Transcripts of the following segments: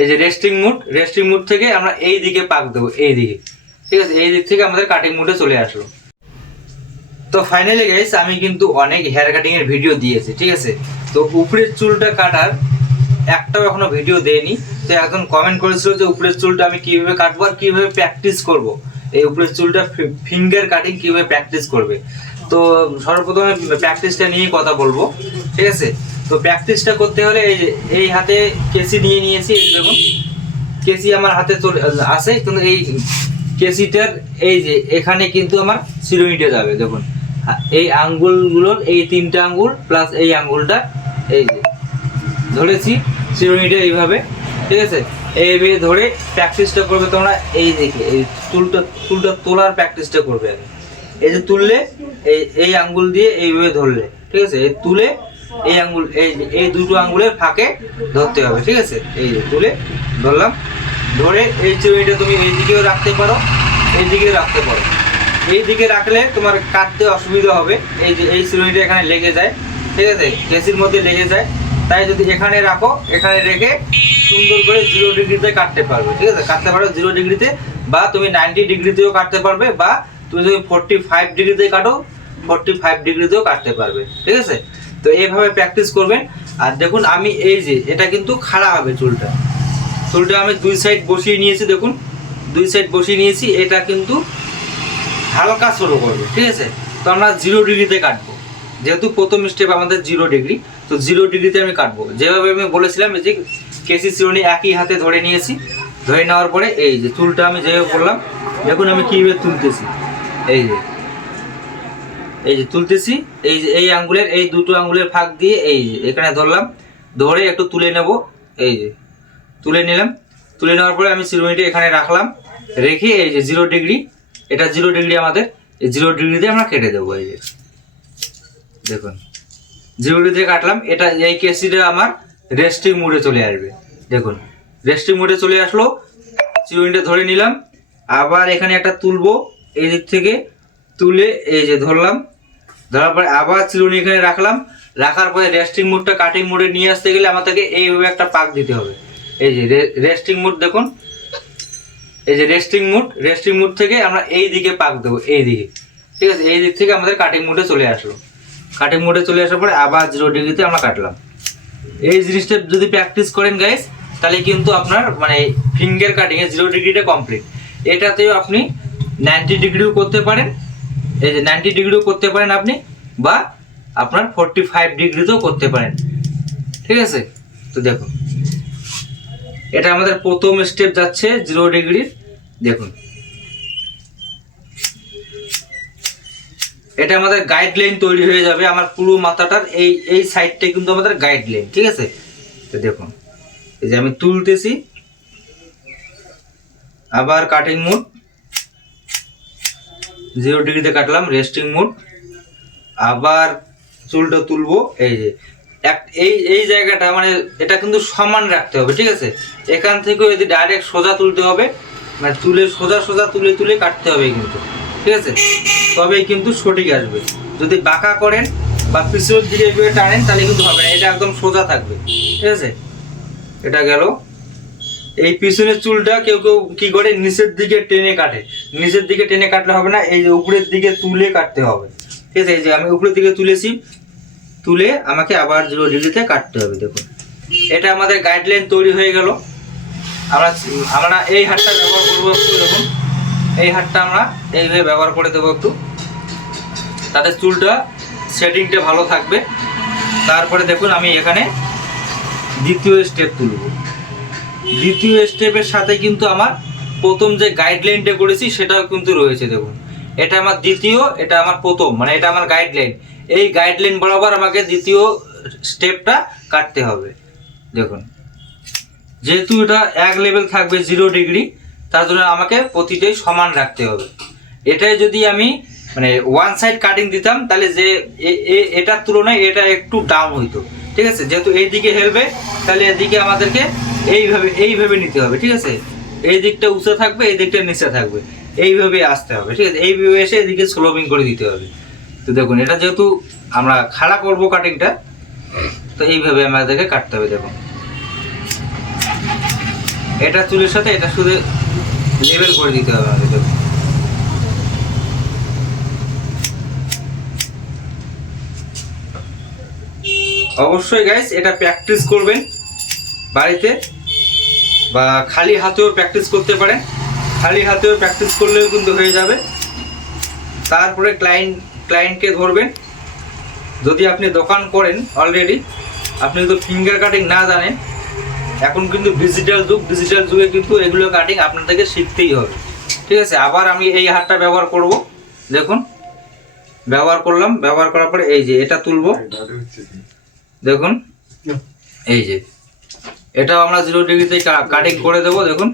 এই যে resting mood resting mood থেকে আমরা এই দিকে পাক দেবো, এই দিকে। ঠিক আছে? এই দিক থেকে আমাদের কাটিং মুডে চলে আসলো। তো ফাইনালি গাইস আমি কিন্তু অনেক হেয়ার কাটিং এর ভিডিও দিয়েছি, ঠিক আছে? তো উপরের চুলটা কাটার একটাও এখনও ভিডিও দেয়নি। তো একজন কমেন্ট করেছিল যে উপরের চুলটা আমি কীভাবে কাটবো আর কীভাবে প্র্যাকটিস করব। এই উপরের চুলটা ফিঙ্গার কাটিং কীভাবে প্র্যাকটিস করবে। তো সর্বপ্রথমে প্র্যাকটিসটা নিয়ে কথা বলব, ঠিক আছে? তো প্র্যাকটিসটা করতে হলে এই এই হাতে কেসি নিয়ে নিয়েছি, এই দেখুন কেসি আমার হাতে চলে আসে কিন্তু এই কেসিটার এই যে, এখানে কিন্তু আমার সিরোনিটা যাবে, দেখুন। এই আঙ্গুলগুলোর, এই তিনটা আঙ্গুল প্লাস এই আঙ্গুলটা, এই যে, ধরেছি চিরুনিটা এইভাবে, ঠিক আছে? এইভাবে ধরে প্র্যাকটিসটা করবে তোমরা, এই দেখে, এই চুলটা চুলটা তোলার প্র্যাকটিসটা করবে। এই যে তুললে, এই এই আঙ্গুল দিয়ে এইভাবে ধরলে, ঠিক আছে? এই তুলে এই আঙ্গুল, এই এই দুটো আঙ্গুলের ফাঁকে ধরতে হবে, ঠিক আছে? এই তুলে ধরলাম। ধরে এই চিরুনিটা তুমি এই দিকেও রাখতে পারো এই দিকেও রাখতে পারো। এই দিকে রাখলে তোমার কাটতে অসুবিধা হবে। এই যে, এই চিরুনিটা এখানে লেগে যায়, ঠিক আছে? কেসির মধ্যে লেগে যায়। তাই যদি এখানে রাখো, এখানে রেখে সুন্দর করে জিরো ডিগ্রিতে কাটতে পারবে, ঠিক আছে? কাটতে পারো জিরো ডিগ্রিতে বা তুমি নাইনটি ডিগ্রিতেও কাটতে পারবে, বা তুমি যদি ফোরটি ফাইভ ডিগ্রিতে কাটো ফোরটি ফাইভ ডিগ্রিতেও কাটতে পারবে, ঠিক আছে? তো এইভাবে প্র্যাকটিস করবেন। আর দেখুন, আমি এই যে, এটা কিন্তু খাড়া হবে চুলটা। চুলটা আমি দুই সাইড বসিয়ে নিয়েছি, দেখুন। দুই সাইড বসিয়ে নিয়েছি, এটা কিন্তু হালকা শুরু করবে, ঠিক আছে? তো আমরা জিরো ডিগ্রিতে কাটবো। যেহেতু প্রথম স্টেপ আমাদের জিরো ডিগ্রি তো জিরো ডিগ্রিতে আমি কাটবো। যেভাবে আমি বলেছিলাম যে কেসি চিরুনি একই হাতে ধরে নিয়েছি, ধরে নেওয়ার পরে এই যে চুলটা আমি যেভাবে বললাম, দেখুন আমি কীভাবে তুলতেছি। এই যে। এই যে তুলতেছি, এই যে এই আঙ্গুলের, এই দুটো আঙ্গুলের ফাঁক দিয়ে এই যে এখানে ধরলাম, ধরে একটু তুলে নেব, এই যে তুলে নিলাম, তুলে নেওয়ার পরে আমি চিরুনিটা এখানে রাখলাম, রেখে এই যে জিরো ডিগ্রি, এটা জিরো ডিগ্রি আমাদের, এই জিরো ডিগ্রিতে আমরা কেটে দেবো, এই যে। দেখুন, জিরো ডিগ্রিতে কাটলাম, এটা এই কেসিটা আমার রেস্টিং মুডে চলে আসবে, দেখুন রেস্টিং মুডে চলে আসলো চিরুনিটা ধরে নিলাম, আবার এখানে একটা তুলবো, এই দিক থেকে তুলে এই যে ধরলাম ধরার পরে আবার চিরুনি এখানে রাখলাম। রাখার পরে রেস্টিং মুডটা কাটিং মুডে নিয়ে আসতে গেলে আমাদেরকে এইভাবে একটা পাক দিতে হবে। এই যে রেস্টিং মুড দেখুন। এই যে রেস্টিং মুড রেস্টিং মুড থেকে আমরা এই দিকে পাক দেবো, এই দিকে। ঠিক আছে? এই দিক থেকে আমাদের কাটিং মুডে চলে আসলো। কাটিং মুডে চলে আসার পরে আবার জিরো ডিগ্রিতে আমরা কাটলাম। এই জিনিসটা যদি প্র্যাকটিস করেন গাইস তাহলে কিন্তু আপনার মানে ফিঙ্গার কাটিং এ জিরো ডিগ্রিটা কমপ্লিট এটাতেও আপনি নাইনটি ডিগ্রিও করতে পারেন। এই যে নাইনটি ডিগ্রিও করতে পারেন আপনি, বা আপনার ফোরটি ফাইভ ডিগ্রিতেও করতে পারেন। ঠিক আছে? তো দেখুন, এটা আমাদের প্রথম স্টেপ যাচ্ছে জিরো ডিগ্রির দেখুন, এটা আমাদের গাইডলাইন তৈরি হয়ে যাবে আমার পুরো মাথাটার, এই এই সাইডটা কিন্তু আমাদের গাইডলাইন ঠিক আছে? তো দেখুন, এই যে আমি তুলতেছি, আবার কাটিং মুড জিরো ডিগ্রিতে কাটলাম রেস্টিং মুড আবার চুলটা তুলবো, এই যে, এক, এই এই জায়গাটা মানে এটা কিন্তু সমান রাখতে হবে, ঠিক আছে? এখান থেকে যদি ডাইরেক্ট সোজা তুলতে হবে মানে তুলে, সোজা সোজা তুলে তুলে কাটতে হবে কিন্তু, ঠিক আছে? তবেই কিন্তু সঠিক আসবে। যদি বাঁকা করেন বা পিছনের দিকে টানেন, তাহলে কিন্তু হবে না, এটা একদম সোজা থাকবে, ঠিক আছে? এটা গেল। এই পিছনের চুলটা কেউ কেউ কি করে? নিচের দিকে টেনে কাটে। নিচের দিকে টেনে কাটলে হবে না, এই যে উপরের দিকে তুলে কাটতে হবে। ঠিক আছে, এই যে আমি উপরের দিকে তুলেছি। তুলে আমাকে আবার জিরো ডিগ্রিতে কাটতে হবে, দেখুন। এটা আমাদের গাইডলাইন তৈরি হয়ে গেল। আমরা আমরা এই হাতটা ব্যবহার করব একটু, দেখুন। এই হাতটা আমরা এইভাবে ব্যবহার করে দেবো একটু। তাতে চুলটা সেটিংটা ভালো থাকবে। তারপরে দেখুন, আমি এখানে দ্বিতীয় স্টেপ তুলব। দ্বিতীয় স্টেপের সাথে কিন্তু আমার প্রথম যে গাইডলাইনটা করেছি সেটাও কিন্তু রয়েছে, দেখুন। এটা আমার দ্বিতীয়, এটা আমার প্রথম মানে এটা আমার গাইডলাইন এই গাইডলাইন বরাবর আমাকে দ্বিতীয় স্টেপটা কাটতে হবে, দেখুন। যেহেতু এটা এক লেভেল থাকবে জিরো ডিগ্রি তার জন্য আমাকে প্রতিটাই সমান রাখতে হবে। এটাই যদি আমি মানে ওয়ান সাইড কাটিং দিতাম, তাহলে যে এটার তুলনায় এটা একটু ডাউন হইতো। ঠিক আছে? যেহেতু এইদিকে হেলবে তাহলে এদিকে আমাদেরকে এইভাবে এইভাবে নিতে হবে, ঠিক আছে? এই দিকটা উঁচু থাকবে, এই দিকটা নিচে থাকবে। এইভাবে আসতে হবে, ঠিক আছে? এইভাবে এসে এদিকে স্লোবিং করে দিতে হবে। তো দেখুন, এটা যেহেতু আমরা খাড়া করব কাটিংটা তো এইভাবে আমাদেরকে কাটতে হবে, দেখুন। এটা চুলের সাথে এটা শুধু লেবেল করে দিতে হবে আমাদের, দেখুন। অবশ্যই গাইস এটা প্র্যাকটিস করবেন বাড়িতে। বা খালি হাতেও প্র্যাকটিস করতে পারেন খালি হাতেও প্র্যাকটিস করলেও কিন্তু হয়ে যাবে। তারপরে ক্লায়েন্ট ক্লায়েন্টকে ধরবেন। যদি আপনি দোকান করেন অলরেডি আপনি যদি ফিঙ্গার কাটিং না জানেন। এখন কিন্তু ডিজিটাল যুগ ডিজিটাল যুগে কিন্তু এগুলো কাটিং আপনাদেরকে শিখতেই হবে। ঠিক আছে আবার আমি এই হাতটা ব্যবহার করব। দেখুন ব্যবহার করলাম ব্যবহার করার পরে এই যে এটা তুলবো। দেখুন এই যে। এটাও আমরা জিরো ডিগ্রিতে কাটিং করে দেবো দেখুন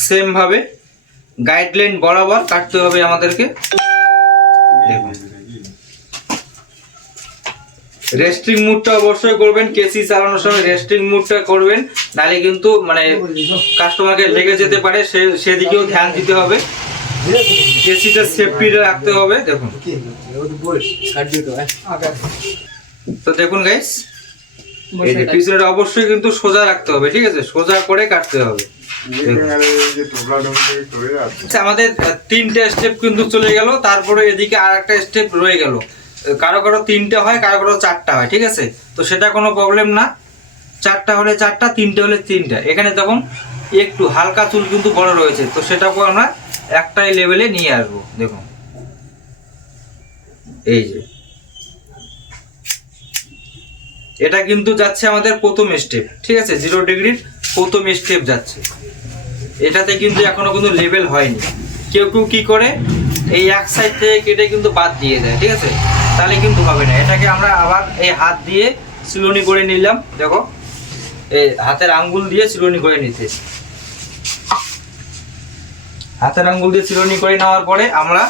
সেম ভাবে গাইডলাইন বরাবর কাটতে হবে আমাদেরকে দেখুন রেস্ট্রিং মুডটা অবশ্যই করবেন কেসি চালানোর সময় রেস্ট্রিং মুডটা করবেন নালে কিন্তু মানে কাস্টমারকে লেগে যেতে পারে সে সেদিকেও ধ্যান দিতে হবে কেসিটা সেফটি রাখতে হবে দেখুন তো দেখুন গাইস এই যে পিছনেটা অবশ্যই কিন্তু সোজা রাখতে হবে ঠিক আছে? সোজা করে কাটতে হবে। আচ্ছা আমাদের তিনটে স্টেপ কিন্তু চলে গেল তারপরে এদিকে আর একটা স্টেপ রয়ে গেল। কারও কারও তিনটে হয় কারও কারও চারটা হয় ঠিক আছে? তো সেটা কোনো প্রবলেম না। চারটা হলে চারটা তিনটে হলে তিনটা। এখানে তখন একটু হালকা চুল কিন্তু বড় রয়েছে তো সেটাকেও আমরা একটাই লেভেলে নিয়ে আসব। দেখুন। এই যে। এটা কিন্তু যাচ্ছে আমাদের প্রথম স্টেপ ঠিক আছে? জিরো ডিগ্রির প্রথম স্টেপ যাচ্ছে। এটাতে কিন্তু এখনও কোনো লেভেল হয়নি। কেউ কেউ কি করে? এই এক সাইড থেকে কেটে কিন্তু বাদ দিয়ে দেয়, ঠিক আছে? তাহলে কিন্তু হবে না। এটাকে আমরা আবার এই হাত দিয়ে সিলনি করে নিলাম। দেখো, এই হাতের আঙ্গুল দিয়ে চিরুনি করে নিতে। হাতের আঙ্গুল দিয়ে চিরুনি করে নেওয়ার পরে আমরা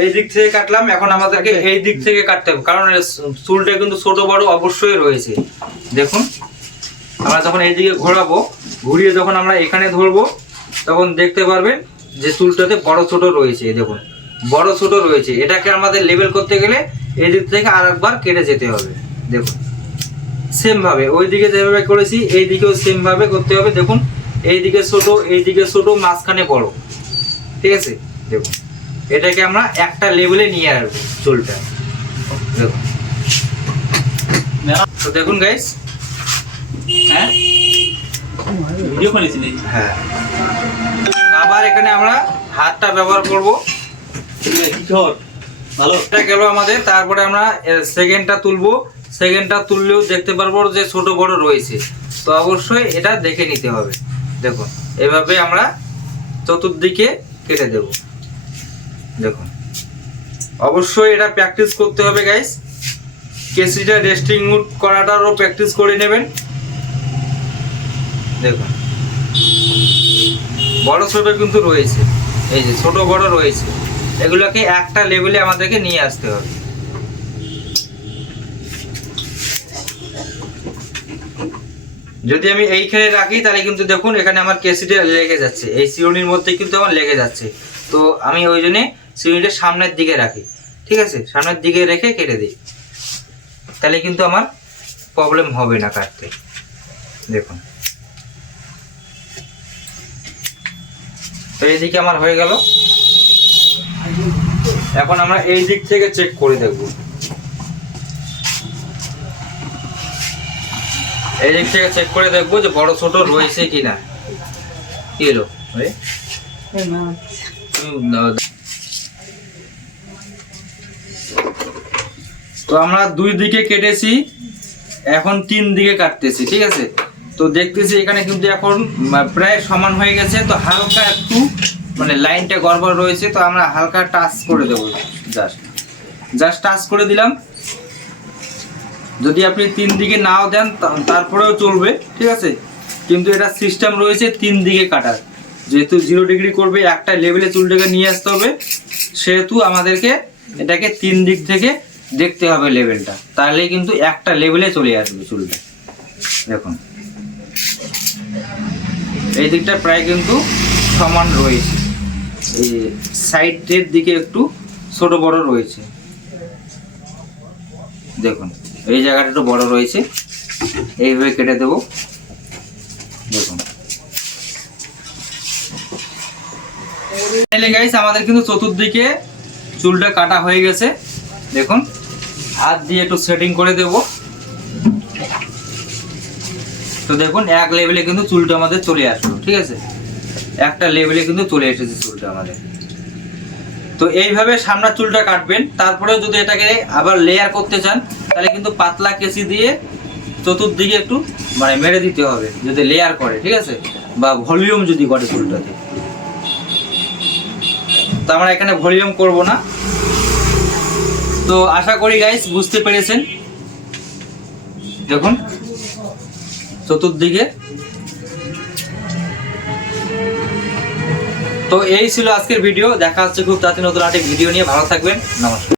এই দিক থেকে কাটলাম। এখন আমাদেরকে এই দিক থেকে কাটতে হবে। কারণ চুলটা কিন্তু ছোট বড় অবশ্যই রয়েছে। দেখুন আমরা যখন এইদিকে ঘোরাবো ঘুরিয়ে যখন আমরা এখানে ধরবো তখন দেখতে পারবেন যে চুলটাতে বড় ছোট রয়েছে এই দেখুন। বড় ছোট রয়েছে। এটাকে আমাদের লেবেল করতে গেলে এই দিক থেকে আরেকবার কেটে যেতে হবে। দেখুন সেম ভাবে ওই দিকে যেভাবে করেছি এই দিকেও সেম ভাবে করতে হবে। দেখুন এই দিকে ছোট এই দিকে ছোট মাঝখানে বড়। ঠিক আছে? দেখুন। এটাকে আমরা একটা লেভেলে নিয়ে আসব চুলটা। দেখুন তো দেখুন গাইস হ্যাঁ? ভিডিও হ্যাঁ। আবার এখানে আমরা হাতটা ব্যবহার করব। কি খবর ভালো। এটা গেল আমাদের তারপরে আমরা সেকেন্ডটা তুলবো। সেকেন্ডটা তুললেও দেখতে পারব যে ছোট বড় রয়েছে। তো অবশ্যই এটা দেখে নিতে হবে। দেখুন এভাবে আমরা চতুর্দিকে কেটে দেব। দেখুন। অবশ্যই এটা প্র্যাকটিস করতে হবে গাইস কেসিটা রেস্টিং মুড করাটারও প্র্যাকটিস করে নেবেন। দেখুন। বড় ছোট কিন্তু রয়েছে। এই যে ছোট বড় রয়েছে। এগুলোকে একটা লেভেলে আমাদেরকে নিয়ে আসতে হবে। যদি আমি এইখানে রাখি, তাহলে কিন্তু দেখুন, এখানে আমার কেসিটা লেগে যাচ্ছে। এই সিউনির মধ্যে কিন্তু আমার লেগে যাচ্ছে। তো আমি ওই জন্যে সিউনিটা সামনের দিকে রাখি। ঠিক আছে? সামনের দিকে রেখে কেটে দিই। তাহলে কিন্তু আমার প্রবলেম হবে না কাটতে। দেখুন। তো এইদিকে আমার হয়ে গেল। এখন আমরা এই দিক থেকে চেক করে দেখব। এই দিক থেকে চেক করে দেখব যে বড় ছোট রয়েছে কিনা। কি এলো? তুমি তো আমরা দুই দিকে কেটেছি, এখন তিন দিকে কাটতেছি, ঠিক আছে? তো দেখতেছি এখানে কিন্তু এখন প্রায় সমান হয়ে গেছে, তো হালকা একটু মানে লাইনটা গড়বড় রয়েছে, তো আমরা হালকা টাচ করে দেবো জাস্ট জাস্ট টাচ করে দিলাম। যদি আপনি তিন দিকে নাও দেন তারপরেও চলবে, ঠিক আছে? কিন্তু এটা সিস্টেম রয়েছে তিন দিকে কাটার। যেহেতু জিরো ডিগ্রি করবে, একটা লেভেলে চুলটাকে নিয়ে আসতে হবে, সেহেতু আমাদেরকে এটাকে তিন দিক থেকে দেখতে হবে লেভেলটা তাহলে কিন্তু একটা লেভেলে চলে আসবে চুলটা দেখুন। এই দিকটা প্রায় কিন্তু সমান রয়েছে। এই সাইডের দিকে একটু ছোট বড় রয়েছে। দেখুন, এই জায়গাটা একটু বড় রয়েছে। এইভাবে কেটে দেবো। দেখুন। আমাদের কিন্তু চতুর্দিকে চুলটা কাটা হয়ে গেছে। দেখুন। হাত দিয়ে একটু সেটিং করে দেব। তো দেখুন, এক লেভেলে কিন্তু চুলটা আমাদের চলে আসলো, ঠিক আছে? একটা লেভেলে কিন্তু চলে এসেছে চুলটা আমাদের। তো এইভাবে সামনের চুলটা কাটবেন তারপরে যদি এটাকে আবার লেয়ার করতে চান, তাহলে কিন্তু পাতলা কেসি দিয়ে চতুর্দিকে একটু মানে মেরে দিতে হবে, যদি লেয়ার করে, ঠিক আছে? বা ভলিউম যদি করে চুলটাতে। তো আমরা এখানে ভলিউম করব না। তো আশা করি গাইস বুঝতে পেরেছেন। দেখুন, চতুর্দিকে। তো এই ছিল আজকের ভিডিও দেখা হচ্ছে খুব তাড়াতাড়ি নতুন আটে ভিডিও নিয়ে। ভালো থাকবেন। নমস্কার।